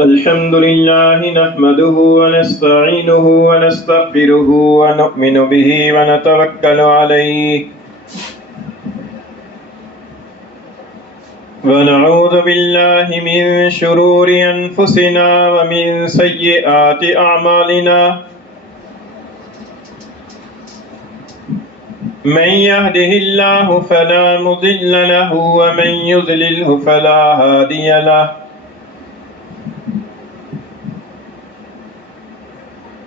الحمد لله نحمده ونستعينه ونستغفره ونؤمن به ونتوكل عليه ونعوذ بالله من شرور أنفسنا ومن سيئات أعمالنا من يهده الله فلا مضل له ومن يضلله فلا هادي له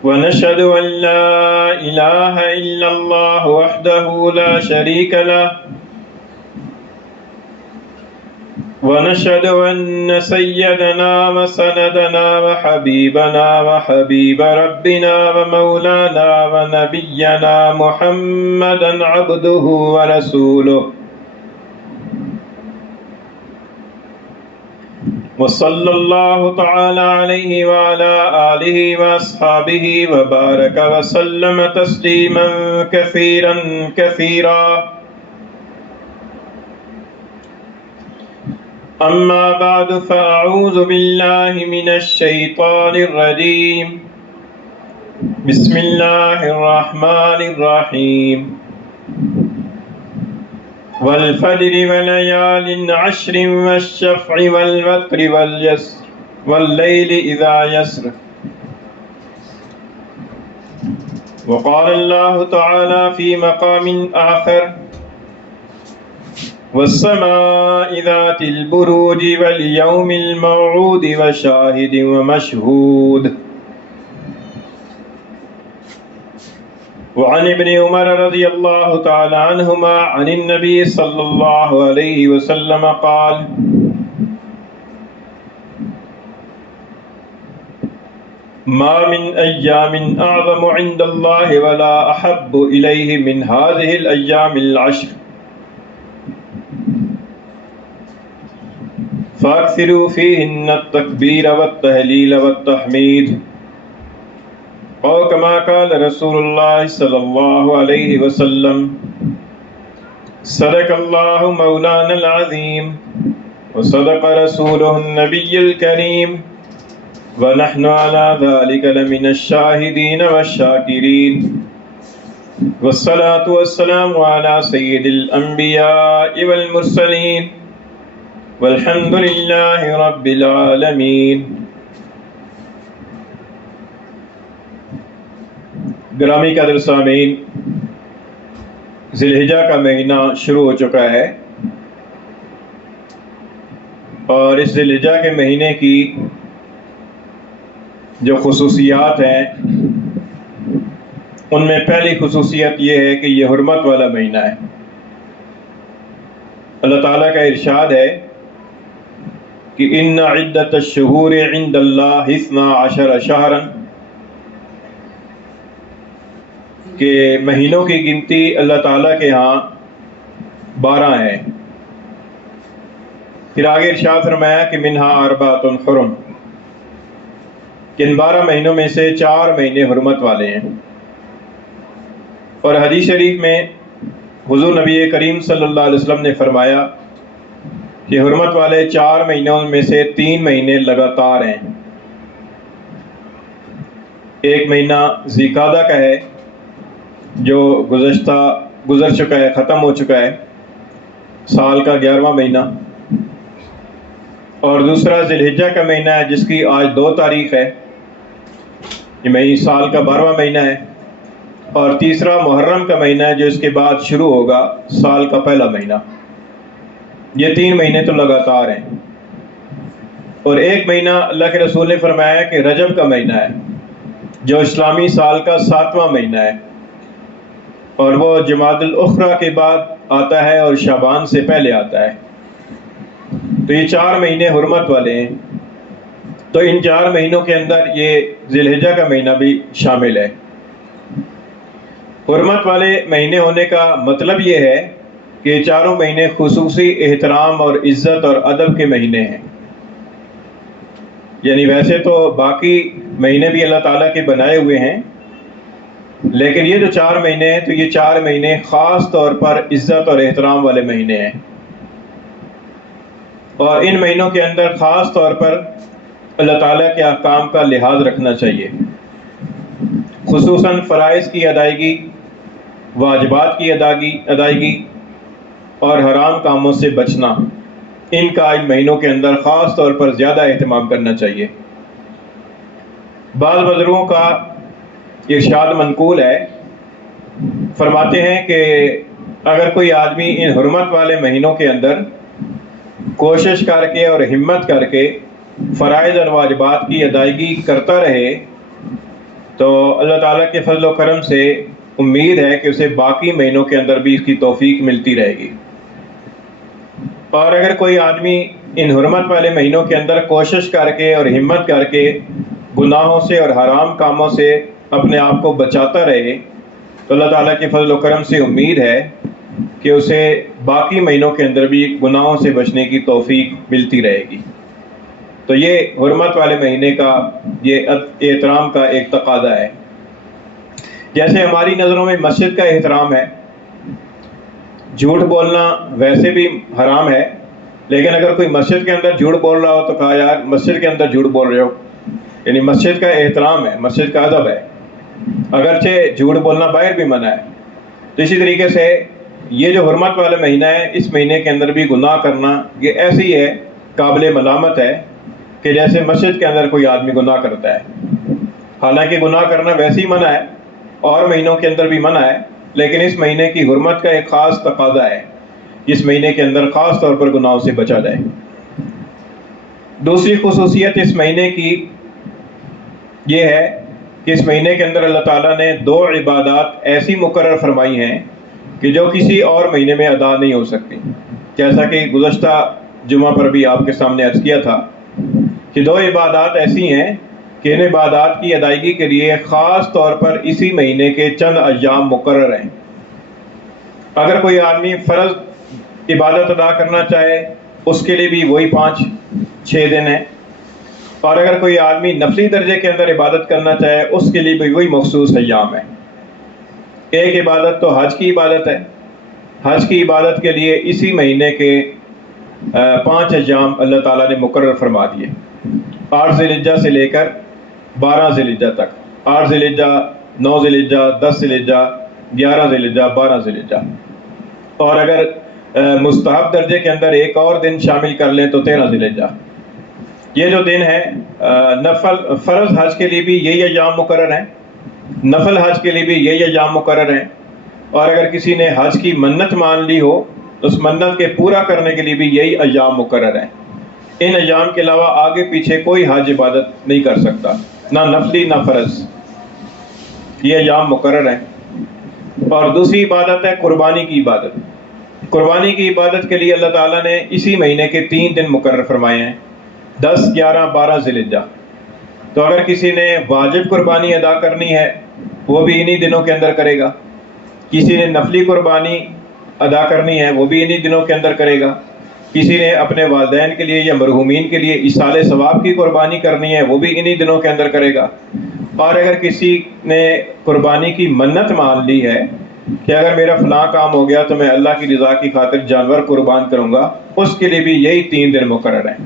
ونشهد أن لا إله إلا الله وحده لا شريك له ونشهد أن سيدنا وسندنا وحبيبنا وحبيب ربنا ومولانا ونبينا محمدا عبده ورسوله وصلى الله تعالى عليه وعلى آله وأصحابه وبارك وسلم تسليما كثيرا كثيرا أما بعد فأعوذ بالله من الشيطان الرجيم بسم الله الرحمن الرحيم والفجر وليال عشر والشفع والوتر والليل إذا يسر وقال الله تعالى في مقام آخر والسماء ذات البروج واليوم الموعود وشاهد ومشهود وعن ابن عمر رضي الله تعالى عنهما عن النبي صلى الله عليه وسلم قال ما من أيام أعظم عند الله ولا أحب إليه من هذه الأيام العشر فاكثروا فيهن التكبير والتهليل والتحميد أو كما قال رسول الله صلى الله عليه وسلم صدق الله مولانا العظيم وصدق رسوله النبي الكريم ونحن على ذلك لمن الشاهدين والشاكرين والصلاة والسلام على سيد الأنبياء والمرسلين والحمد لله رب العالمين. گرامی قدر سامعین، ذی الحجہ کا مہینہ شروع ہو چکا ہے اور اس ذی الحجہ کے مہینے کی جو خصوصیات ہیں ان میں پہلی خصوصیت یہ ہے کہ یہ حرمت والا مہینہ ہے. اللہ تعالیٰ کا ارشاد ہے کہ ان عدت الشہور عند اللہ 12 شہرا، کہ مہینوں کی گنتی اللہ تعالیٰ کے ہاں 12 ہیں. پھر آگے ارشاد فرمایا کہ منہا اربعۃ حرم، کہ ان 12 مہینوں میں سے 4 مہینے حرمت والے ہیں. اور حدیث شریف میں حضور نبی کریم صلی اللہ علیہ وسلم نے فرمایا کہ حرمت والے 4 مہینوں میں سے 3 مہینے لگاتار ہیں. ایک مہینہ ذی القعدہ کا ہے جو گزر چکا ہے، ختم ہو چکا ہے، سال کا 11واں مہینہ. اور دوسرا ذی الحجہ کا مہینہ ہے جس کی آج 2 تاریخ ہے، یہ سال کا 12واں مہینہ ہے. اور تیسرا محرم کا مہینہ ہے جو اس کے بعد شروع ہوگا، سال کا پہلا مہینہ. یہ 3 مہینے تو لگاتار ہیں. اور ایک مہینہ اللہ کے رسول نے فرمایا کہ رجب کا مہینہ ہے جو اسلامی سال کا 7واں مہینہ ہے، اور وہ جمادی الاخری کے بعد آتا ہے اور شعبان سے پہلے آتا ہے. تو یہ 4 مہینے حرمت والے ہیں. تو ان 4 مہینوں کے اندر یہ ذی الحجہ کا مہینہ بھی شامل ہے. حرمت والے مہینے ہونے کا مطلب یہ ہے کہ یہ 4 مہینے خصوصی احترام اور عزت اور ادب کے مہینے ہیں. یعنی ویسے تو باقی مہینے بھی اللہ تعالیٰ کے بنائے ہوئے ہیں، لیکن یہ جو 4 مہینے ہیں تو یہ 4 مہینے خاص طور پر عزت اور احترام والے مہینے ہیں. اور ان مہینوں کے اندر خاص طور پر اللہ تعالیٰ کے احکام کا لحاظ رکھنا چاہیے، خصوصاً فرائض کی ادائیگی، واجبات کی ادائیگی اور حرام کاموں سے بچنا، ان کا ان مہینوں کے اندر خاص طور پر زیادہ اہتمام کرنا چاہیے۔ بعض بزرگوں کا ارشاد منقول ہے، فرماتے ہیں کہ اگر کوئی آدمی ان حرمت والے مہینوں کے اندر کوشش کر کے اور ہمت کر کے فرائض اور واجبات کی ادائیگی کرتا رہے تو اللہ تعالیٰ کے فضل و کرم سے امید ہے کہ اسے باقی مہینوں کے اندر بھی اس کی توفیق ملتی رہے گی۔ اور اگر کوئی آدمی ان حرمت والے مہینوں کے اندر کوشش کر کے اور ہمت کر کے گناہوں سے اور حرام کاموں سے اپنے آپ کو بچاتا رہے تو اللہ تعالیٰ کے فضل و کرم سے امید ہے کہ اسے باقی مہینوں کے اندر بھی گناہوں سے بچنے کی توفیق ملتی رہے گی۔ تو یہ حرمت والے مہینے کا یہ احترام کا ایک تقاضا ہے۔ جیسے ہماری نظروں میں مسجد کا احترام ہے، جھوٹ بولنا ویسے بھی حرام ہے، لیکن اگر کوئی مسجد کے اندر جھوٹ بول رہا ہو تو کہا یار مسجد کے اندر جھوٹ بول رہے ہو، یعنی مسجد کا احترام ہے، مسجد کا ادب ہے، اگرچہ جھوٹ بولنا باہر بھی منع ہے۔ تو اسی طریقے سے یہ جو حرمت والا مہینہ ہے، اس مہینے کے اندر بھی گناہ کرنا یہ ایسی ہے، قابل ملامت ہے کہ جیسے مسجد کے اندر کوئی آدمی گناہ کرتا ہے۔ حالانکہ گناہ کرنا ویسے ہی منع ہے، اور مہینوں کے اندر بھی منع ہے، لیکن اس مہینے کی حرمت کا ایک خاص تقاضا ہے، اس مہینے کے اندر خاص طور پر گناہوں سے بچا جائے۔ دوسری خصوصیت اس مہینے کی یہ ہے کہ اس مہینے کے اندر اللہ تعالیٰ نے 2 عبادات ایسی مقرر فرمائی ہیں کہ جو کسی اور مہینے میں ادا نہیں ہو سکتی، جیسا کہ گزشتہ جمعہ پر بھی آپ کے سامنے عرض کیا تھا کہ 2 عبادات ایسی ہیں کہ ان عبادات کی ادائیگی کے لیے خاص طور پر اسی مہینے کے چند ایام مقرر ہیں۔ اگر کوئی آدمی فرض عبادت ادا کرنا چاہے اس کے لیے بھی وہی 5-6 دن ہیں، اور اگر کوئی آدمی نفلی درجے کے اندر عبادت کرنا چاہے اس کے لیے بھی وہی مخصوص ایام ہیں۔ ایک عبادت تو حج کی عبادت ہے، حج کی عبادت کے لیے اسی مہینے کے 5 ایام اللہ تعالیٰ نے مقرر فرما دیے، 8 ذی الحجہ سے لے کر 12 ذی الحجہ تک، 8 ذی الحجہ، 9 ذی الحجہ، 10 ذی الحجہ، 11 ذی الحجہ، 12 ذی الحجہ، اور اگر مستحب درجے کے اندر ایک اور دن شامل کر لیں تو 13 ذی الحجہ۔ یہ جو دن ہے فرض حج کے لیے بھی یہی ایام مقرر ہیں، نفل حج کے لیے بھی یہی ایام مقرر ہیں، اور اگر کسی نے حج کی منت مان لی ہو تو اس منت کے پورا کرنے کے لیے بھی یہی ایام مقرر ہیں۔ ان ایام کے علاوہ آگے پیچھے کوئی حج عبادت نہیں کر سکتا، نہ نفلی نہ فرض، یہ ایام مقرر ہیں۔ اور دوسری عبادت ہے قربانی کی عبادت۔ قربانی کی عبادت کے لیے اللہ تعالیٰ نے اسی مہینے کے 3 دن مقرر فرمائے ہیں، 10، 11، 12 ذی الحجہ۔ تو اگر کسی نے واجب قربانی ادا کرنی ہے وہ بھی انہی دنوں کے اندر کرے گا، کسی نے نفلی قربانی ادا کرنی ہے وہ بھی انہی دنوں کے اندر کرے گا، کسی نے اپنے والدین کے لیے یا مرحومین کے لیے ایصال ثواب کی قربانی کرنی ہے وہ بھی انہی دنوں کے اندر کرے گا، اور اگر کسی نے قربانی کی منت مان لی ہے کہ اگر میرا فلاں کام ہو گیا تو میں اللہ کی رضا کی خاطر جانور قربان کروں گا، اس کے لیے بھی یہی 3 دن مقرر ہیں۔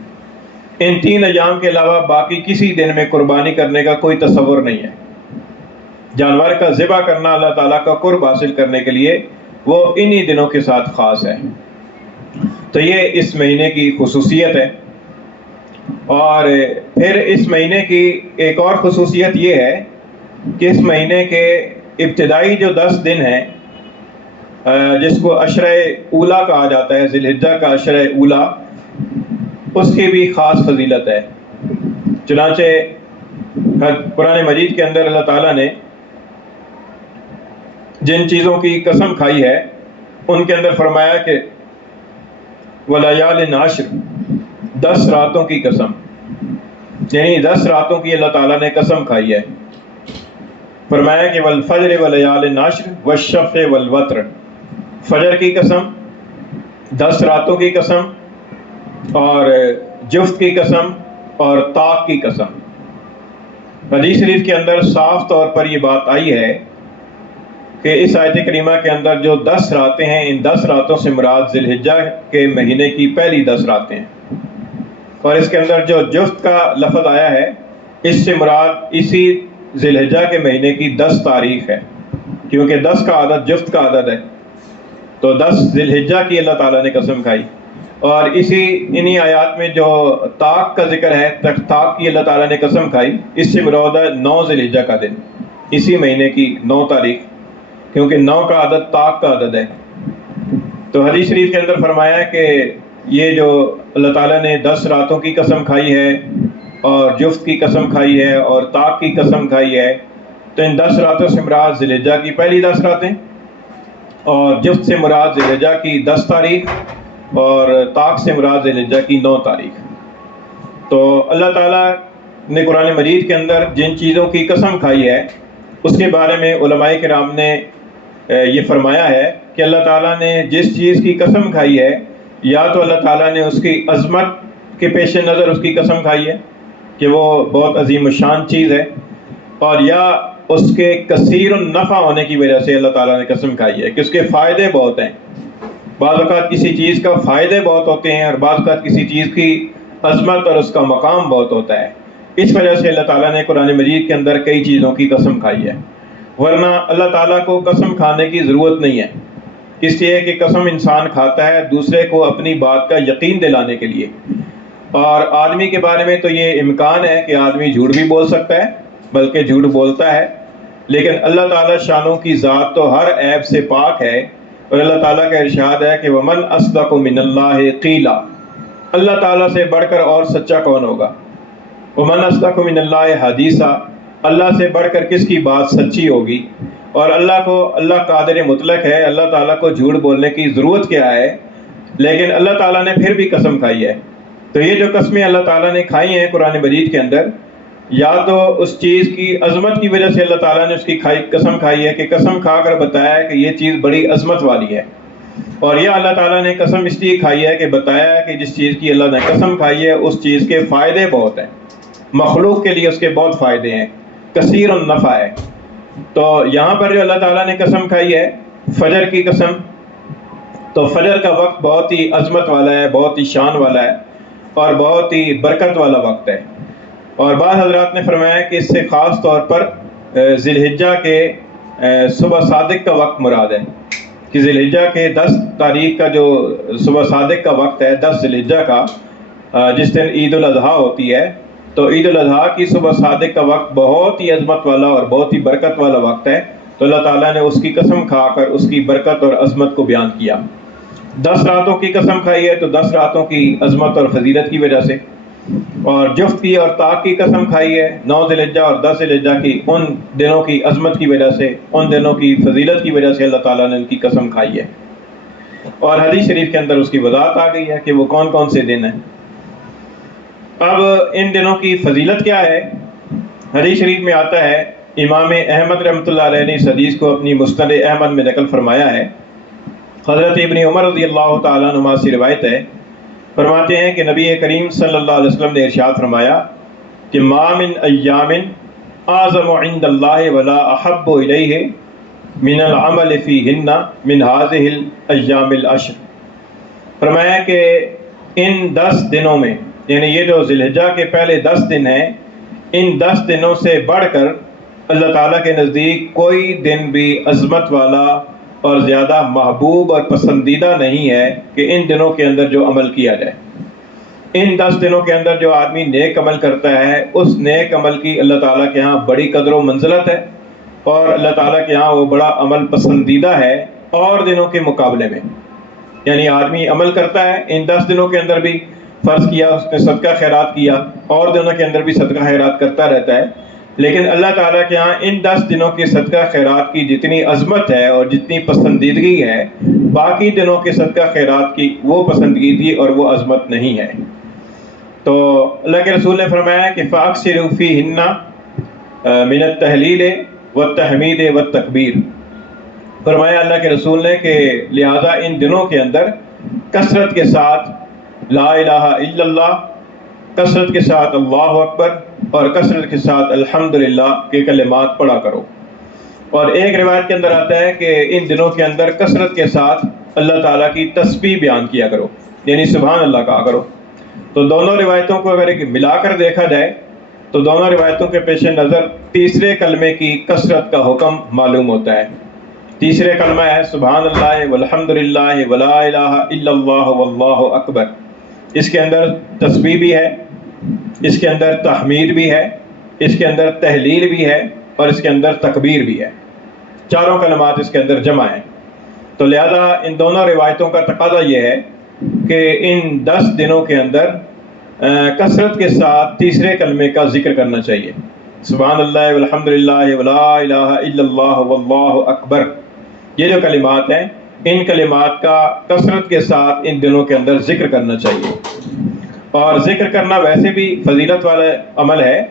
ان 3 ایام کے علاوہ باقی کسی دن میں قربانی کرنے کا کوئی تصور نہیں ہے۔ جانور کا ذبح کرنا اللہ تعالیٰ کا قرب حاصل کرنے کے لیے وہ انہی دنوں کے ساتھ خاص ہے۔ تو یہ اس مہینے کی خصوصیت ہے۔ اور پھر اس مہینے کی ایک اور خصوصیت یہ ہے کہ اس مہینے کے ابتدائی جو 10 دن ہیں جس کو عشرہ اولیٰ کہا جاتا ہے، ذی الحجہ کا عشرہ اولیٰ، اس کی بھی خاص فضیلت ہے۔ چنانچہ قرآن مجید کے اندر اللہ تعالیٰ نے جن چیزوں کی قسم کھائی ہے ان کے اندر فرمایا کہ وَلَيَالٍ عَشْرٍ، 10 راتوں کی قسم، یعنی 10 راتوں کی اللہ تعالیٰ نے قسم کھائی ہے۔ فرمایا کہ وَالْفَجْرِ وَلَيَالٍ عَشْرٍ وَالشَّفْعِ وَالْوَتْرِ، فجر کی قسم، 10 راتوں کی قسم، اور جفت کی قسم، اور طاق کی قسم۔ حدیث شریف کے اندر صاف طور پر یہ بات آئی ہے کہ اس آیت کریمہ کے اندر جو 10 راتیں ہیں، ان 10 راتوں سے مراد ذی الحجہ کے مہینے کی پہلی 10 راتیں ہیں۔ اور اس کے اندر جو جفت کا لفظ آیا ہے اس سے مراد اسی ذی الحجہ کے مہینے کی 10 تاریخ ہے، کیونکہ 10 کا عدد جفت کا عدد ہے، تو 10 ذی الحجہ کی اللہ تعالیٰ نے قسم کھائی۔ اور انہی آیات میں جو طاق کا ذکر ہے، طاق کی اللہ تعالیٰ نے قسم کھائی، اس سے مراد ہے 9 ذی الحجہ کا دن، اسی مہینے کی 9 تاریخ، کیونکہ 9 کا عدد طاق کا عدد ہے۔ تو حدیث شریف کے اندر فرمایا ہے کہ یہ جو اللہ تعالیٰ نے 10 راتوں کی قسم کھائی ہے اور جفت کی قسم کھائی ہے اور طاق کی قسم کھائی ہے، تو ان 10 راتوں سے مراد ذی الحجہ کی پہلی 10 راتیں، اور جفت سے مراد ذی الحجہ کی 10 تاریخ، اور طاق سے مراد ذی الحجہ کی 9 تاریخ۔ تو اللہ تعالیٰ نے قرآن مجید کے اندر جن چیزوں کی قسم کھائی ہے اس کے بارے میں علماء کرام نے یہ فرمایا ہے کہ اللہ تعالیٰ نے جس چیز کی قسم کھائی ہے، یا تو اللہ تعالیٰ نے اس کی عظمت کے پیش نظر اس کی قسم کھائی ہے کہ وہ بہت عظیم الشان چیز ہے، اور یا اس کے کثیر النفع ہونے کی وجہ سے اللہ تعالیٰ نے قسم کھائی ہے کہ اس کے فائدے بہت ہیں۔ بعض اوقات کسی چیز کا فائدے بہت ہوتے ہیں، اور بعض اوقات کسی چیز کی عظمت اور اس کا مقام بہت ہوتا ہے۔ اس وجہ سے اللہ تعالیٰ نے قرآن مجید کے اندر کئی چیزوں کی قسم کھائی ہے، ورنہ اللہ تعالیٰ کو قسم کھانے کی ضرورت نہیں ہے، اس لیے کہ قسم انسان کھاتا ہے دوسرے کو اپنی بات کا یقین دلانے کے لیے، اور آدمی کے بارے میں تو یہ امکان ہے کہ آدمی جھوٹ بھی بول سکتا ہے، بلکہ جھوٹ بولتا ہے، لیکن اللہ تعالیٰ شانوں کی ذات تو ہر عیب سے پاک ہے، اور اللہ تعالیٰ کا ارشاد ہے کہ وَمَنْ أَصْدَقُ مِنَ اللَّهِ قِيلًا، اللہ تعالیٰ سے بڑھ کر اور سچا کون ہوگا؟ وَمَنْ أَصْدَقُ مِنَ اللَّهِ حَدِيثًا، اللہ سے بڑھ کر کس کی بات سچی ہوگی؟ اور اللہ قادر مطلق ہے، اللہ تعالیٰ کو جھوٹ بولنے کی ضرورت کیا ہے؟ لیکن اللہ تعالیٰ نے پھر بھی قسم کھائی ہے۔ تو یہ جو قسمیں اللہ تعالیٰ نے کھائی ہیں قرآن مجید کے اندر، یا تو اس چیز کی عظمت کی وجہ سے اللہ تعالیٰ نے اس کی قسم کھائی ہے کہ قسم کھا کر بتایا ہے کہ یہ چیز بڑی عظمت والی ہے، اور یہ اللہ تعالیٰ نے قسم اس لیے کھائی ہے کہ بتایا ہے کہ جس چیز کی اللہ نے قسم کھائی ہے اس چیز کے فائدے بہت ہیں، مخلوق کے لیے اس کے بہت فائدے ہیں، کثیر النفع ہے۔ تو یہاں پر جو اللہ تعالیٰ نے قسم کھائی ہے فجر کی قسم، تو فجر کا وقت بہت ہی عظمت والا ہے، بہت ہی شان والا ہے، اور بہت ہی برکت والا وقت ہے۔ اور بعض حضرات نے فرمایا کہ اس سے خاص طور پر ذی الحجہ کے صبح صادق کا وقت مراد ہے، کہ ذی الحجہ کے 10 تاریخ کا جو صبح صادق کا وقت ہے، 10 ذی الحجہ کا، جس دن عید الاضحیٰ ہوتی ہے، تو عید الاضحیٰ کی صبح صادق کا وقت بہت ہی عظمت والا اور بہت ہی برکت والا وقت ہے، تو اللہ تعالیٰ نے اس کی قسم کھا کر اس کی برکت اور عظمت کو بیان کیا۔ 10 راتوں کی قسم کھائی ہے تو 10 راتوں کی عظمت اور فضیلت کی وجہ سے، اور جفت کی اور طاق کی قسم کھائی ہے 9 ذی الحجہ اور 10 ذی الحجہ کی، ان دنوں کی عظمت کی وجہ سے، ان دنوں کی فضیلت کی وجہ سے اللہ تعالیٰ نے ان کی قسم کھائی ہے، اور حدیث شریف کے اندر اس کی وضاحت آ گئی ہے کہ وہ کون کون سے دن ہیں۔ اب ان دنوں کی فضیلت کیا ہے؟ حدیث شریف میں آتا ہے، امام احمد رحمۃ اللہ علیہ نے اس حدیث کو اپنی مسند احمد میں نقل فرمایا ہے، حضرت ابن عمر رضی اللہ تعالیٰ عنہما سے روایت ہے، فرماتے ہیں کہ نبی کریم صلی اللہ علیہ وسلم نے ارشاد فرمایا کہ ما من ایام اعظم عند اللہ ولا احب الیہ من العمل فیہن من هذه الایام العشر، فرمایا کہ ان 10 دنوں میں، یعنی یہ جو ذی الحجہ کے پہلے 10 دن ہیں، ان 10 دنوں سے بڑھ کر اللہ تعالیٰ کے نزدیک کوئی دن بھی عظمت والا اور زیادہ محبوب اور پسندیدہ نہیں ہے کہ ان دنوں کے اندر جو عمل کیا جائے۔ ان 10 دنوں کے اندر جو آدمی نیک عمل کرتا ہے، اس نیک عمل کی اللہ تعالیٰ کے ہاں بڑی قدر و منزلت ہے، اور اللہ تعالیٰ کے ہاں وہ بڑا عمل پسندیدہ ہے اور دنوں کے مقابلے میں۔ یعنی آدمی عمل کرتا ہے ان 10 دنوں کے اندر بھی، فرض کیا اس نے صدقہ خیرات کیا، اور دنوں کے اندر بھی صدقہ خیرات کرتا رہتا ہے، لیکن اللہ تعالیٰ کے ہاں ان 10 دنوں کے صدقہ خیرات کی جتنی عظمت ہے اور جتنی پسندیدگی ہے، باقی دنوں کے صدقہ خیرات کی وہ پسندیدگی اور وہ عظمت نہیں ہے۔ تو اللہ کے رسول نے فرمایا کہ فَأَكْثِرُوا فِيهِنَّ مِنَ التَّهْلِيلِ وَالتَّحْمِيدِ وَالتَّكْبِيرِ، فرمایا اللہ کے رسول نے کہ لہذا ان دنوں کے اندر کثرت کے ساتھ لا الہ الا اللہ، کثرت کے ساتھ اللہ اکبر، اور کثرت کے ساتھ الحمدللہ کے کلمات پڑھا کرو۔ اور ایک روایت کے اندر آتا ہے کہ ان دنوں کے اندر کثرت کے ساتھ اللہ تعالیٰ کی تسبیح بیان کیا کرو، یعنی سبحان اللہ کہا کرو۔ تو دونوں روایتوں کو اگر ملا کر دیکھا جائے تو دونوں روایتوں کے پیش نظر تیسرے کلمے کی کثرت کا حکم معلوم ہوتا ہے۔ تیسرے کلمہ ہے سبحان اللہ والحمد للہ ولا الہ الا اللہ واللہ اکبر۔ اس کے اندر تسبیح بھی ہے، اس کے اندر تحمید بھی ہے، اس کے اندر تہلیل بھی ہے، اور اس کے اندر تکبیر بھی ہے۔ چاروں کلمات اس کے اندر جمع ہیں۔ تو لہذا ان دونوں روایتوں کا تقاضا یہ ہے کہ ان 10 دنوں کے اندر کثرت کے ساتھ تیسرے کلمے کا ذکر کرنا چاہیے۔ سبحان اللہ والحمد للہ ولا الہ الا اللہ واللہ اکبر، یہ جو کلمات ہیں ان کلمات کا کثرت کے ساتھ ان دنوں کے اندر ذکر کرنا چاہیے۔ اور ذکر کرنا ویسے بھی فضیلت والا عمل ہے،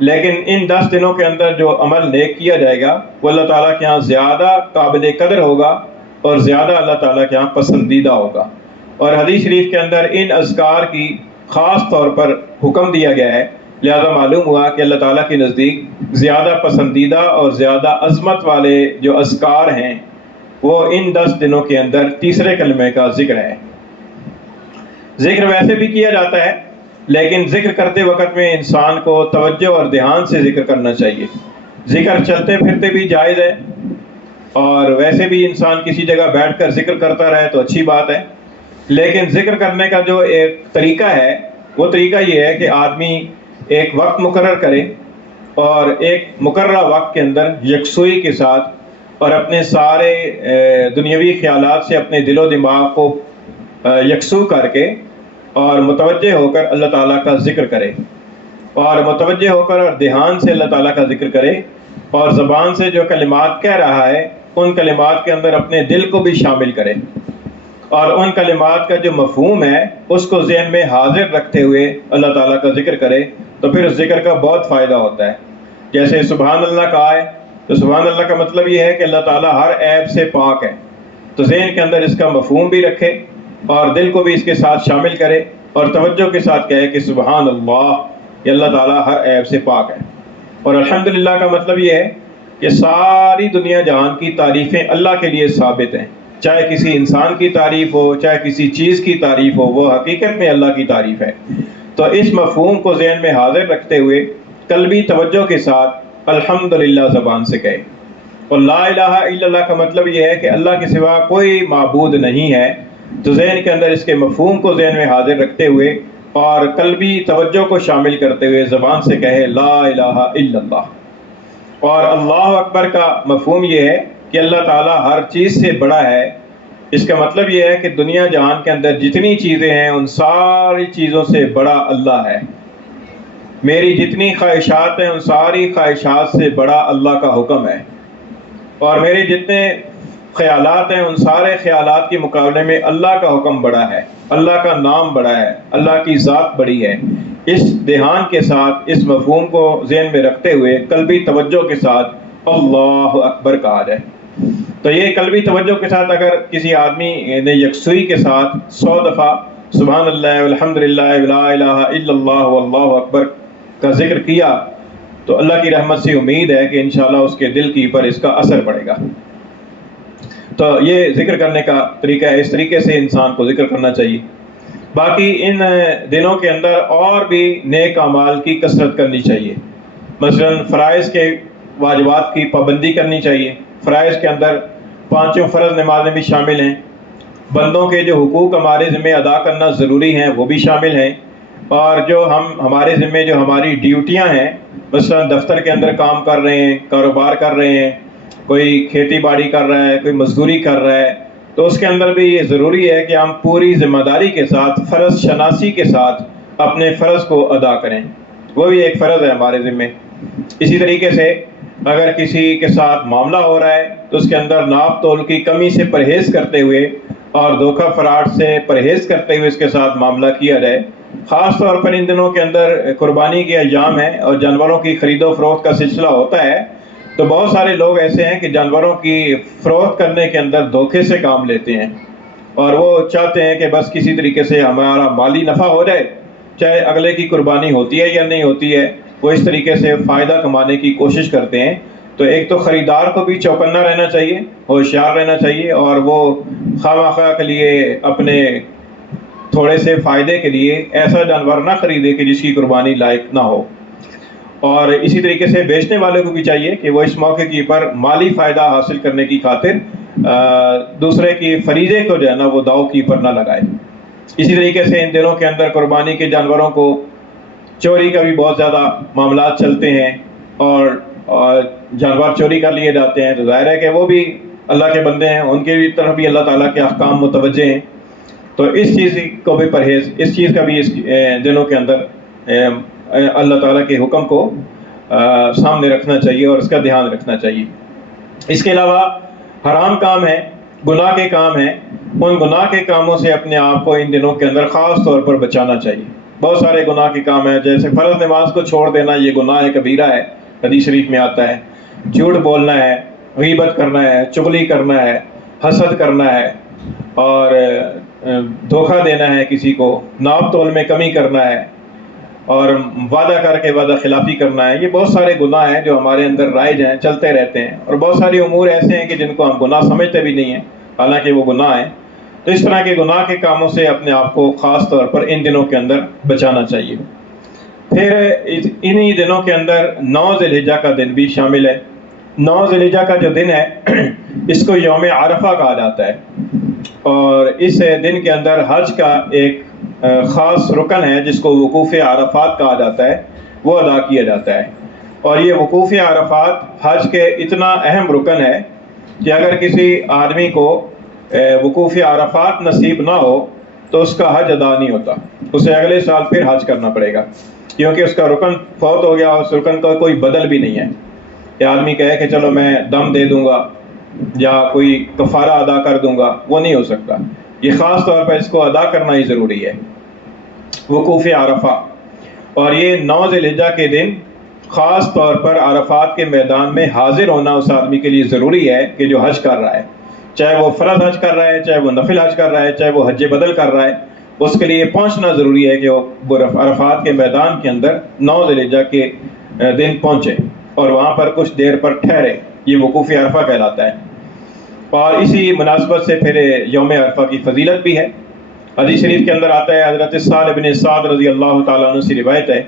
لیکن ان 10 دنوں کے اندر جو عمل نیک کیا جائے گا وہ اللہ تعالیٰ کے ہاں زیادہ قابل قدر ہوگا اور زیادہ اللہ تعالیٰ کے ہاں پسندیدہ ہوگا۔ اور حدیث شریف کے اندر ان اذکار کی خاص طور پر حکم دیا گیا ہے، لہذا معلوم ہوا کہ اللہ تعالیٰ کے نزدیک زیادہ پسندیدہ اور زیادہ عظمت والے جو اذکار ہیں وہ ان 10 دنوں کے اندر تیسرے کلمے کا ذکر ہے۔ ذکر ویسے بھی کیا جاتا ہے، لیکن ذکر کرتے وقت میں انسان کو توجہ اور دھیان سے ذکر کرنا چاہیے۔ ذکر چلتے پھرتے بھی جائز ہے، اور ویسے بھی انسان کسی جگہ بیٹھ کر ذکر کرتا رہے تو اچھی بات ہے، لیکن ذکر کرنے کا جو ایک طریقہ ہے وہ طریقہ یہ ہے کہ آدمی ایک وقت مقرر کرے اور ایک مقررہ وقت کے اندر یکسوئی کے ساتھ اور اپنے سارے دنیاوی خیالات سے اپنے دل و دماغ کو یکسو کر کے اور متوجہ ہو کر اللہ تعالیٰ کا ذکر کرے، اور متوجہ ہو کر اور دھیان سے اللہ تعالیٰ کا ذکر کرے، اور زبان سے جو کلمات کہہ رہا ہے ان کلمات کے اندر اپنے دل کو بھی شامل کرے، اور ان کلمات کا جو مفہوم ہے اس کو ذہن میں حاضر رکھتے ہوئے اللہ تعالیٰ کا ذکر کرے، تو پھر اس ذکر کا بہت فائدہ ہوتا ہے۔ جیسے سبحان اللہ کہا ہے تو سبحان اللہ کا مطلب یہ ہے کہ اللہ تعالیٰ ہر عیب سے پاک ہے، تو ذہن کے اندر اس کا مفہوم بھی رکھے اور دل کو بھی اس کے ساتھ شامل کرے اور توجہ کے ساتھ کہے کہ سبحان اللہ، یہ اللہ تعالیٰ ہر عیب سے پاک ہے۔ اور الحمدللہ کا مطلب یہ ہے کہ ساری دنیا جہان کی تعریفیں اللہ کے لیے ثابت ہیں، چاہے کسی انسان کی تعریف ہو، چاہے کسی چیز کی تعریف ہو، وہ حقیقت میں اللہ کی تعریف ہے۔ تو اس مفہوم کو ذہن میں حاضر رکھتے ہوئے قلبی توجہ کے ساتھ الحمدللہ زبان سے کہے۔ اور لا الہ الا اللہ کا مطلب یہ ہے کہ اللہ کے سوا کوئی معبود نہیں ہے، تو ذہن کے اندر اس کے مفہوم کو ذہن میں حاضر رکھتے ہوئے اور قلبی توجہ کو شامل کرتے ہوئے زبان سے کہے لا الہ الا اللہ۔ اور اللہ اکبر کا مفہوم یہ ہے کہ اللہ تعالیٰ ہر چیز سے بڑا ہے۔ اس کا مطلب یہ ہے کہ دنیا جہان کے اندر جتنی چیزیں ہیں ان ساری چیزوں سے بڑا اللہ ہے۔ میری جتنی خواہشات ہیں ان ساری خواہشات سے بڑا اللہ کا حکم ہے، اور میرے جتنے خیالات ہیں ان سارے خیالات کے مقابلے میں اللہ کا حکم بڑا ہے، اللہ کا نام بڑا ہے، اللہ کی ذات بڑی ہے۔ اس دھیان کے ساتھ اس مفہوم کو ذہن میں رکھتے ہوئے قلبی توجہ کے ساتھ اللہ اکبر کہا جائے۔ تو یہ قلبی توجہ کے ساتھ اگر کسی آدمی نے یکسوئی کے ساتھ 100 دفعہ سبحان اللہ والحمدللہ ولا الہ الا اللہ واللہ اکبر کا ذکر کیا تو اللہ کی رحمت سے امید ہے کہ انشاءاللہ اس کے دل کی پر اس کا اثر پڑے گا۔ تو یہ ذکر کرنے کا طریقہ ہے، اس طریقے سے انسان کو ذکر کرنا چاہیے۔ باقی ان دنوں کے اندر اور بھی نیک اعمال کی کثرت کرنی چاہیے، مثلا فرائض کے واجبات کی پابندی کرنی چاہیے۔ فرائض کے اندر 5 فرض نمازیں بھی شامل ہیں، بندوں کے جو حقوق ہمارے ذمہ ادا کرنا ضروری ہیں وہ بھی شامل ہیں، اور جو ہمارے ذمہ جو ہماری ڈیوٹیاں ہیں، مثلا دفتر کے اندر کام کر رہے ہیں، کاروبار کر رہے ہیں، کوئی کھیتی باڑی کر رہا ہے، کوئی مزدوری کر رہا ہے، تو اس کے اندر بھی یہ ضروری ہے کہ ہم پوری ذمہ داری کے ساتھ فرض شناسی کے ساتھ اپنے فرض کو ادا کریں، وہ بھی ایک فرض ہے ہمارے ذمہ۔ اسی طریقے سے اگر کسی کے ساتھ معاملہ ہو رہا ہے تو اس کے اندر ناپ تول کی کمی سے پرہیز کرتے ہوئے اور دھوکہ فراڈ سے پرہیز کرتے ہوئے اس کے ساتھ معاملہ کیا جائے۔ خاص طور پر ان دنوں کے اندر قربانی کے ایام ہیں اور جانوروں کی خرید و فروخت کا سلسلہ ہوتا ہے، تو بہت سارے لوگ ایسے ہیں کہ جانوروں کی فروخت کرنے کے اندر دھوکے سے کام لیتے ہیں، اور وہ چاہتے ہیں کہ بس کسی طریقے سے ہمارا مالی نفع ہو جائے، چاہے اگلے کی قربانی ہوتی ہے یا نہیں ہوتی ہے، وہ اس طریقے سے فائدہ کمانے کی کوشش کرتے ہیں۔ تو ایک تو خریدار کو بھی چوکنا رہنا چاہیے، ہوشیار رہنا چاہیے، اور وہ خواہ مخواہ کے لیے اپنے تھوڑے سے فائدے کے لیے ایسا جانور نہ خریدے کہ جس کی قربانی لائق نہ ہو. اور اسی طریقے سے بیچنے والے کو بھی چاہیے کہ وہ اس موقع کی پر مالی فائدہ حاصل کرنے کی خاطر دوسرے کی فریضے کو جو ہے نا وہ داؤ کی پر نہ لگائے. اسی طریقے سے ان دنوں کے اندر قربانی کے جانوروں کو چوری کا بھی بہت زیادہ معاملات چلتے ہیں اور جانور چوری کر لیے جاتے ہیں. تو ظاہر ہے کہ وہ بھی اللہ کے بندے ہیں, ان کے بھی طرف بھی اللہ تعالیٰ کے احکام متوجہ ہیں. تو اس چیز کو بھی پرہیز, اس چیز کا بھی اس دنوں کے اندر اللہ تعالیٰ کے حکم کو سامنے رکھنا چاہیے اور اس کا دھیان رکھنا چاہیے. اس کے علاوہ حرام کام ہے, گناہ کے کام ہیں, ان گناہ کے کاموں سے اپنے آپ کو ان دنوں کے اندر خاص طور پر بچانا چاہیے. بہت سارے گناہ کے کام ہیں, جیسے فرض نماز کو چھوڑ دینا, یہ گناہ کبیرہ ہے, حدیث شریف میں آتا ہے. جھوٹ بولنا ہے, غیبت کرنا ہے, چغلی کرنا ہے, حسد کرنا ہے, اور دھوکہ دینا ہے کسی کو, ناپ تول میں کمی کرنا ہے, اور وعدہ کر کے وعدہ خلافی کرنا ہے. یہ بہت سارے گناہ ہیں جو ہمارے اندر رائج ہیں, چلتے رہتے ہیں, اور بہت ساری امور ایسے ہیں کہ جن کو ہم گناہ سمجھتے بھی نہیں ہیں, حالانکہ وہ گناہ ہیں. تو اس طرح کے گناہ کے کاموں سے اپنے آپ کو خاص طور پر ان دنوں کے اندر بچانا چاہیے. پھر انہی دنوں کے اندر 9 ذی الحجہ کا دن بھی شامل ہے. 9 ذی الحجہ کا جو دن ہے اس کو یوم عرفہ کہا جاتا ہے, اور اس دن کے اندر حج کا ایک خاص رکن ہے جس کو وقوف عرفات کہا جاتا ہے, وہ ادا کیا جاتا ہے. اور یہ وقوف عرفات حج کے اتنا اہم رکن ہے کہ اگر کسی آدمی کو وقوف عرفات نصیب نہ ہو تو اس کا حج ادا نہیں ہوتا, اسے اگلے سال پھر حج کرنا پڑے گا, کیونکہ اس کا رکن فوت ہو گیا, اس رکن کا کوئی بدل بھی نہیں ہے. کہ آدمی کہے کہ چلو میں دم دے دوں گا یا کوئی کفارہ ادا کر دوں گا, وہ نہیں ہو سکتا. یہ خاص طور پر اس کو ادا کرنا ہی ضروری ہے, وقوف عرفہ. اور یہ 9 ذی الحجہ کے دن خاص طور پر عرفات کے میدان میں حاضر ہونا اس آدمی کے لیے ضروری ہے کہ جو حج کر رہا ہے, چاہے وہ فرض حج کر رہا ہے, چاہے وہ نفل حج کر رہا ہے, چاہے وہ حج بدل کر رہا ہے. اس کے لیے پہنچنا ضروری ہے کہ وہ عرفات کے میدان کے اندر 9 ذی الحجہ کے دن پہنچے اور وہاں پر کچھ دیر پر ٹھہرے. یہ وقوف عرفہ کہلاتا ہے. اور اسی مناسبت سے پھر یوم عرفہ کی فضیلت بھی ہے. حدیث شریف کے اندر آتا ہے, حضرت سعد بن سعد رضی اللہ تعالیٰ عنہ سے روایت ہے,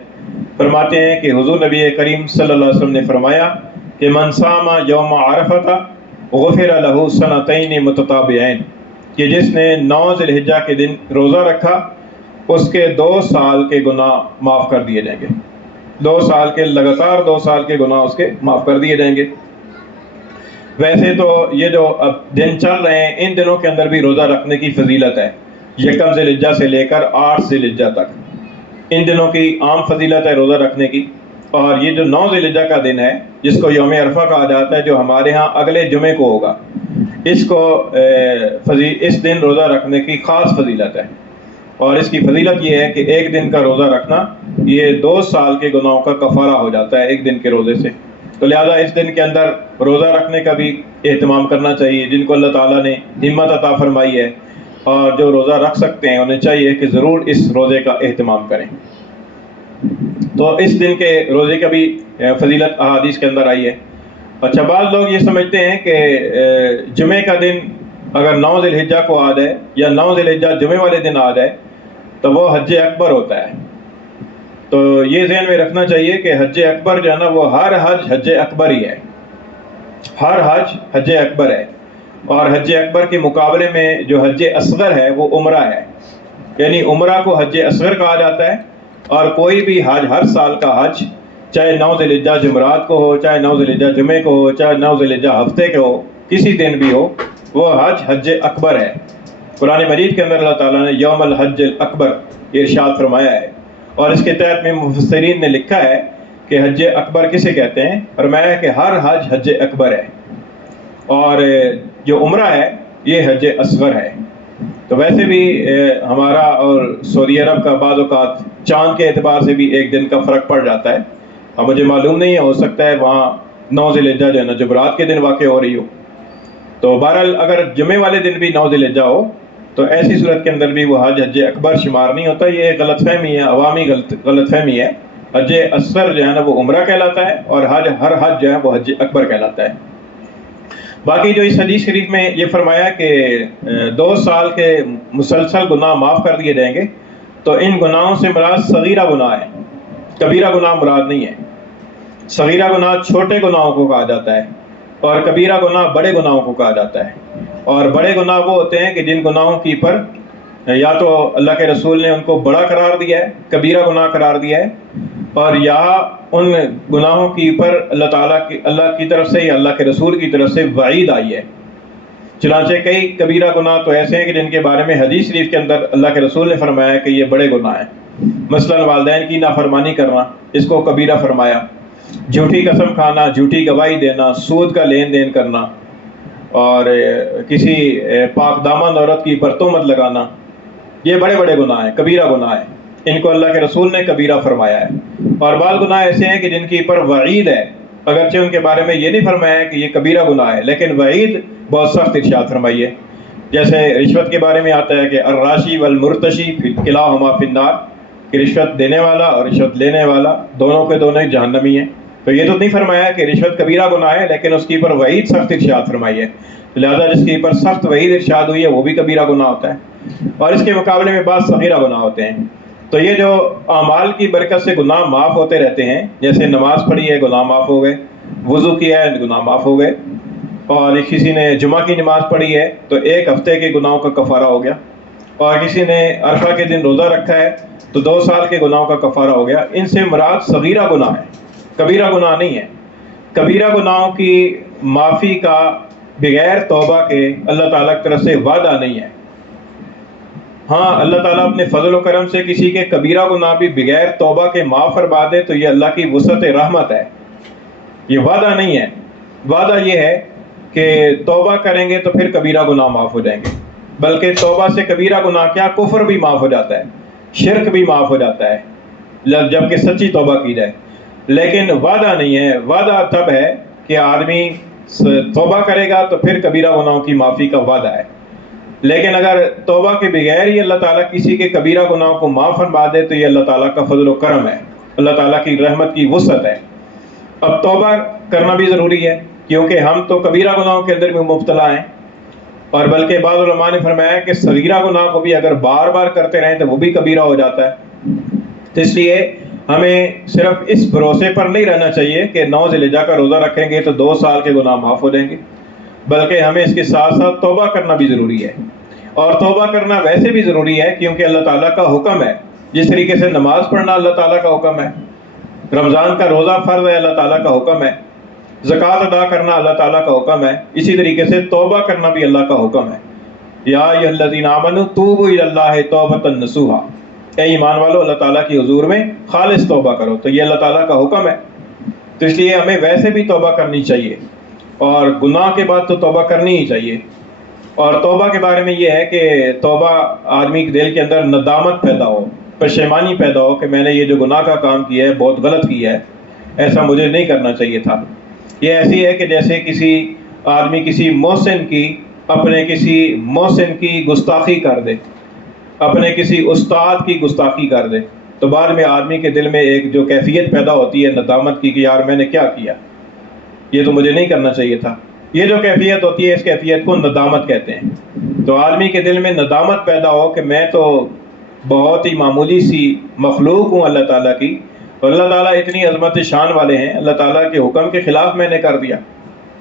فرماتے ہیں کہ حضور نبی کریم صلی اللہ علیہ وسلم نے فرمایا کہ من صام یوم عرفہ غفر له سنتین متتابعین, کہ جس نے 9 ذی الحجہ کے دن روزہ رکھا اس کے 2 سال کے گناہ معاف کر دیے جائیں گے. 2 سال کے لگاتار 2 سال کے گناہ اس کے معاف کر دیے جائیں گے. ویسے تو یہ جو اب دن چل رہے ہیں ان دنوں کے اندر بھی روزہ رکھنے کی فضیلت ہے. 1 ذی الحجہ سے لے کر 8 ذی الحجہ تک ان دنوں کی عام فضیلت ہے روزہ رکھنے کی. اور یہ جو 9 ذی الحجہ کا دن ہے جس کو یوم عرفہ کہا جاتا ہے, جو ہمارے ہاں اگلے جمعے کو ہوگا, اس کو اس دن روزہ رکھنے کی خاص فضیلت ہے. اور اس کی فضیلت یہ ہے کہ ایک دن کا روزہ رکھنا یہ 2 سال کے گناہوں کا کفارہ ہو جاتا ہے ایک دن کے روزے سے. تو لہذا اس دن کے اندر روزہ رکھنے کا بھی اہتمام کرنا چاہیے. جن کو اللہ تعالیٰ نے ہمت عطا فرمائی ہے اور جو روزہ رکھ سکتے ہیں انہیں چاہیے کہ ضرور اس روزے کا اہتمام کریں. تو اس دن کے روزے کا بھی فضیلت احادیث کے اندر آئی ہے. اچھا, بعض لوگ یہ سمجھتے ہیں کہ جمعے کا دن اگر 9 ذی الحجہ کو آ جائے یا 9 ذی الحجہ جمعے والے دن آ جائے تو وہ حج اکبر ہوتا ہے. تو یہ ذہن میں رکھنا چاہیے کہ حج اکبر جو ہے نا وہ ہر حج حج اکبر ہی ہے, ہر حج حج اکبر ہے. اور حج اکبر کے مقابلے میں جو حج اصغر ہے وہ عمرہ ہے, یعنی عمرہ کو حج اصغر کہا جاتا ہے. اور کوئی بھی حج, ہر سال کا حج, چاہے 9 ذی الحجہ جمعرات کو ہو, چاہے 9 ذی الحجہ جمعے کو ہو, چاہے 9 ذی الحجہ ہفتے کے ہو, کسی دن بھی ہو, وہ حج حج اکبر ہے. قرآن مجید کے اندر اللہ تعالیٰ نے یوم الحج الاکبر ارشاد فرمایا ہے. اور اس کے تحت میں مفسرین نے لکھا ہے کہ حج اکبر کسے کہتے ہیں, فرمایا کہ ہر حج حج اکبر ہے, اور جو عمرہ ہے یہ حج اصغر ہے. تو ویسے بھی ہمارا اور سعودی عرب کا بعض اوقات چاند کے اعتبار سے بھی ایک دن کا فرق پڑ جاتا ہے. اب مجھے معلوم نہیں ہے, ہو سکتا ہے وہاں 9 ذی الحجہ جو ہے نا جمعرات کے دن واقع ہو رہی ہو. تو بہرحال اگر جمعے والے دن بھی 9 ذی الحجہ ہو تو ایسی صورت کے اندر بھی وہ حج حج اکبر شمار نہیں ہوتا. یہ غلط فہمی ہے, عوامی غلط فہمی ہے. حج اصغر جو ہے نا وہ عمرہ کہلاتا ہے, اور ہر حج جو ہے وہ حج اکبر کہلاتا ہے. باقی جو اس حدیث شریف میں یہ فرمایا کہ 2 سال کے مسلسل گناہ معاف کر دیے جائیں گے، تو ان گناہوں سے مراد صغیرہ گناہ ہے، کبیرہ گناہ مراد نہیں ہے۔ صغیرہ گناہ چھوٹے گناہوں کو کہا جاتا ہے، اور کبیرہ گناہ بڑے گناہوں کو کہا جاتا ہے۔ اور بڑے گناہ وہ ہوتے ہیں کہ جن گناہوں کی پر یا تو اللہ کے رسول نے ان کو بڑا قرار دیا ہے، کبیرہ گناہ قرار دیا ہے، اور یا ان گناہوں کی پر اللہ کی طرف سے یا اللہ کے رسول کی طرف سے وعید آئی ہے۔ چنانچہ کئی کبیرہ گناہ تو ایسے ہیں کہ جن کے بارے میں حدیث شریف کے اندر اللہ کے رسول نے فرمایا کہ یہ بڑے گناہ ہیں۔ مثلا والدین کی نافرمانی کرنا، اس کو کبیرہ فرمایا۔ جھوٹی قسم کھانا، جھوٹی گواہی دینا، سود کا لین دین کرنا، اور کسی پاک دامن عورت کی پر تہمت لگانا، یہ بڑے بڑے گناہ ہیں، کبیرہ گناہ ہیں۔ ان کو اللہ کے رسول نے کبیرہ فرمایا ہے۔ اور بعض گناہ ایسے ہیں کہ جن کی پر وعید ہے، اگرچہ ان کے بارے میں یہ نہیں فرمایا کہ یہ کبیرہ گناہ ہے، لیکن وعید بہت سخت ارشاد فرمائی ہے۔ جیسے رشوت کے بارے میں آتا ہے کہ الراشی والمرتشی کلاہما فی النار، کہ رشوت دینے والا اور رشوت لینے والا دونوں کے دونوں ہی جہنمی ہیں۔ تو یہ تو نہیں فرمایا کہ رشوت کبیرہ گناہ ہے، لیکن اس کی پر وعید سخت ارشاد فرمائی ہے، لہذا جس کی پر سخت وعید ارشاد ہوئی ہے وہ بھی کبیرہ گناہ ہوتا ہے۔ اور اس کے مقابلے میں بعض صغیرہ گناہ ہوتے ہیں۔ تو یہ جو اعمال کی برکت سے گناہ معاف ہوتے رہتے ہیں، جیسے نماز پڑھی ہے گناہ معاف ہو گئے، وضو کیا ہے گناہ معاف ہو گئے، اور کسی نے جمعہ کی نماز پڑھی ہے تو 1 ہفتے کے گناہوں کا کفارہ ہو گیا، اور کسی نے عرفہ کے دن روزہ رکھا ہے تو 2 سال کے گناہوں کا کفارہ ہو گیا۔ ان سے مراد صغیرہ گناہ ہے، کبیرہ گناہ نہیں ہے۔ کبیرہ گناہوں کی معافی کا بغیر توبہ کے اللہ تعالیٰ کی طرف سے وعدہ نہیں ہے۔ ہاں، اللہ تعالیٰ اپنے فضل و کرم سے کسی کے کبیرہ گناہ بھی بغیر توبہ کے معاف فرما دے تو یہ اللہ کی وسعت رحمت ہے، یہ وعدہ نہیں ہے۔ وعدہ یہ ہے کہ توبہ کریں گے تو پھر کبیرہ گناہ معاف ہو جائیں گے، بلکہ توبہ سے کبیرہ گناہ کیا، کفر بھی معاف ہو جاتا ہے، شرک بھی معاف ہو جاتا ہے جب کہ سچی توبہ کی جائے۔ لیکن وعدہ نہیں ہے۔ وعدہ تب ہے کہ آدمی توبہ کرے گا تو پھر کبیرہ گناہوں کی معافی کا وعدہ ہے، لیکن اگر توبہ کے بغیر ہی اللہ تعالیٰ کسی کے کبیرہ گناہوں کو معاف فرما دے تو یہ اللہ تعالیٰ کا فضل و کرم ہے، اللہ تعالیٰ کی رحمت کی وسعت ہے۔ اب توبہ کرنا بھی ضروری ہے، کیونکہ ہم تو کبیرہ گناہوں کے اندر بھی مبتلا ہیں، اور بلکہ بعض علماء نے فرمایا کہ صغیرہ گناہ کو بھی اگر بار بار کرتے رہیں تو وہ بھی کبیرہ ہو جاتا ہے۔ تو اس لیے ہمیں صرف اس بھروسے پر نہیں رہنا چاہیے کہ 9 ذی الحجہ کا روزہ رکھیں گے تو 2 سال کے گناہ معاف ہو جائیں گے، بلکہ ہمیں اس کے ساتھ ساتھ توبہ کرنا بھی ضروری ہے۔ اور توبہ کرنا ویسے بھی ضروری ہے کیونکہ اللہ تعالیٰ کا حکم ہے، جس طریقے سے نماز پڑھنا اللہ تعالیٰ کا حکم ہے، رمضان کا روزہ فرض ہے، اللہ تعالیٰ کا حکم ہے، زکوٰۃ ادا کرنا اللہ تعالیٰ کا حکم ہے، اسی طریقے سے توبہ کرنا بھی اللہ کا حکم ہے۔ یا ایھا الذین آمنوا توبوا الی اللہ توبۃ نصوحا، اے ایمان والو اللہ تعالیٰ کی حضور میں خالص توبہ کرو، تو یہ اللہ تعالیٰ کا حکم ہے۔ تو اس لیے ہمیں ویسے بھی توبہ کرنی چاہیے، اور گناہ کے بعد تو توبہ کرنی ہی چاہیے۔ اور توبہ کے بارے میں یہ ہے کہ توبہ آدمی کے دل کے اندر ندامت پیدا ہو، پشیمانی پیدا ہو کہ میں نے یہ جو گناہ کا کام کیا ہے بہت غلط کیا ہے، ایسا مجھے نہیں کرنا چاہیے تھا۔ یہ ایسی ہے کہ جیسے کسی آدمی کسی محسن کی گستاخی کر دے، اپنے کسی استاد کی گستاخی کر دے، تو بعد میں آدمی کے دل میں ایک جو کیفیت پیدا ہوتی ہے ندامت کی کہ یار میں نے کیا کیا، یہ تو مجھے نہیں کرنا چاہیے تھا۔ یہ جو کیفیت ہوتی ہے اس کیفیت کو ندامت کہتے ہیں۔ تو آدمی کے دل میں ندامت پیدا ہو کہ میں تو بہت ہی معمولی سی مخلوق ہوں اللہ تعالیٰ کی، اور اللہ تعالیٰ اتنی عظمت شان والے ہیں، اللہ تعالیٰ کے حکم کے خلاف میں نے کر دیا،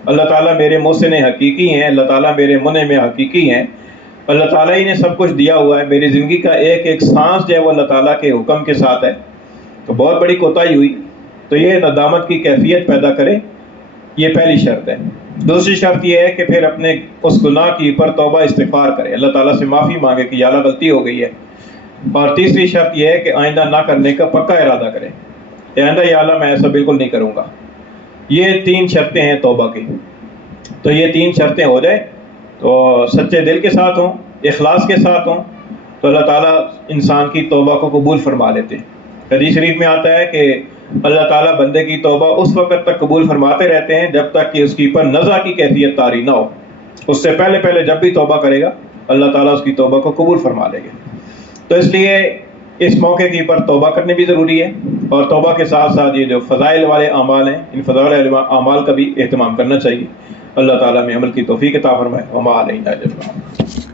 اللہ تعالیٰ میرے محسن حقیقی ہیں، اللہ تعالیٰ میرے منعم حقیقی ہیں، اللہ تعالیٰ ہی نے سب کچھ دیا ہوا ہے، میری زندگی کا ایک ایک سانس جو ہے وہ اللہ تعالیٰ کے حکم کے ساتھ ہے، تو بہت بڑی کوتاہی ہوئی۔ تو یہ ندامت کی کیفیت پیدا کرے، یہ پہلی شرط ہے۔ دوسری شرط یہ ہے کہ پھر اپنے اس گناہ کی پر توبہ استغفار کرے، اللہ تعالیٰ سے معافی مانگے کہ یا اللہ غلطی ہو گئی ہے۔ اور تیسری شرط یہ ہے کہ آئندہ نہ کرنے کا پکا ارادہ کرے، آئندہ یا اللہ میں ایسا بالکل نہیں کروں گا۔ یہ 3 شرطیں ہیں توبہ کی۔ تو یہ 3 شرطیں ہو جائیں تو سچے دل کے ساتھ ہوں، اخلاص کے ساتھ ہوں، تو اللہ تعالیٰ انسان کی توبہ کو قبول فرما لیتے ہیں۔ حدیث شریف میں آتا ہے کہ اللہ تعالیٰ بندے کی توبہ اس وقت تک قبول فرماتے رہتے ہیں جب تک کہ اس کی پر نزع کی کیفیت طاری نہ ہو۔ اس سے پہلے پہلے جب بھی توبہ کرے گا اللہ تعالیٰ اس کی توبہ کو قبول فرما لے گا۔ تو اس لیے اس موقع کی پر توبہ کرنے بھی ضروری ہے، اور توبہ کے ساتھ ساتھ یہ جو فضائل والے اعمال ہیں ان فضائل والے اعمال کا بھی اہتمام کرنا چاہیے۔ اللہ تعالیٰ میں عمل کی توفیق عطا فرمائے. وما علینا الا البلاغ.